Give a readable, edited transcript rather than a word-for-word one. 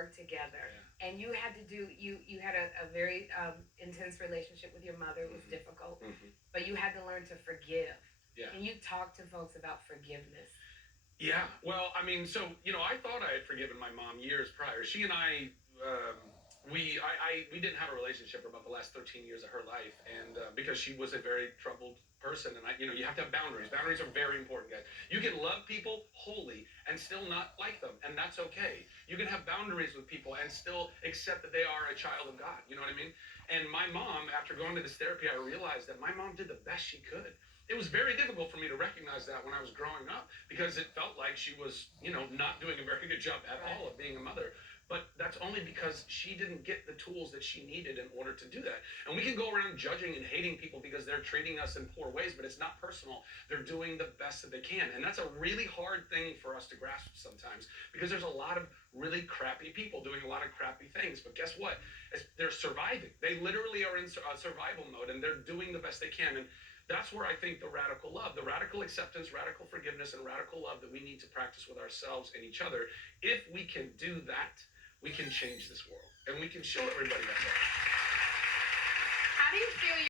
work together, Yeah. and you had to do you had a very intense relationship with your mother. It was Hmm. difficult, Hmm. but you had to learn to forgive. Yeah. Can you talk to folks about forgiveness? Yeah. Well, I mean, so I thought I had forgiven my mom years prior. She and I, we didn't have a relationship for about the last 13 years of her life, and because she was a very troubled person, and you have to have boundaries. Boundaries are very important, guys. You can love people wholly and still not like them, and that's okay. You can have boundaries with people and still accept that they are a child of God. You know what I mean? And my mom, after going to this therapy, I realized that my mom did the best she could. It was very difficult for me to recognize that when I was growing up because it felt like she was, not doing a very good job at Right. all of being a mother. But that's only because she didn't get the tools that she needed in order to do that. And we can go around judging and hating people because they're treating us in poor ways, but it's not personal. They're doing the best that they can. And that's a really hard thing for us to grasp sometimes because there's a lot of really crappy people doing a lot of crappy things. But guess what? They're surviving. They literally are in survival mode and they're doing the best they can. And that's where I think the radical love, the radical acceptance, radical forgiveness, and radical love that we need to practice with ourselves and each other, if we can do that, we can change this world and we can show everybody that. How do you feel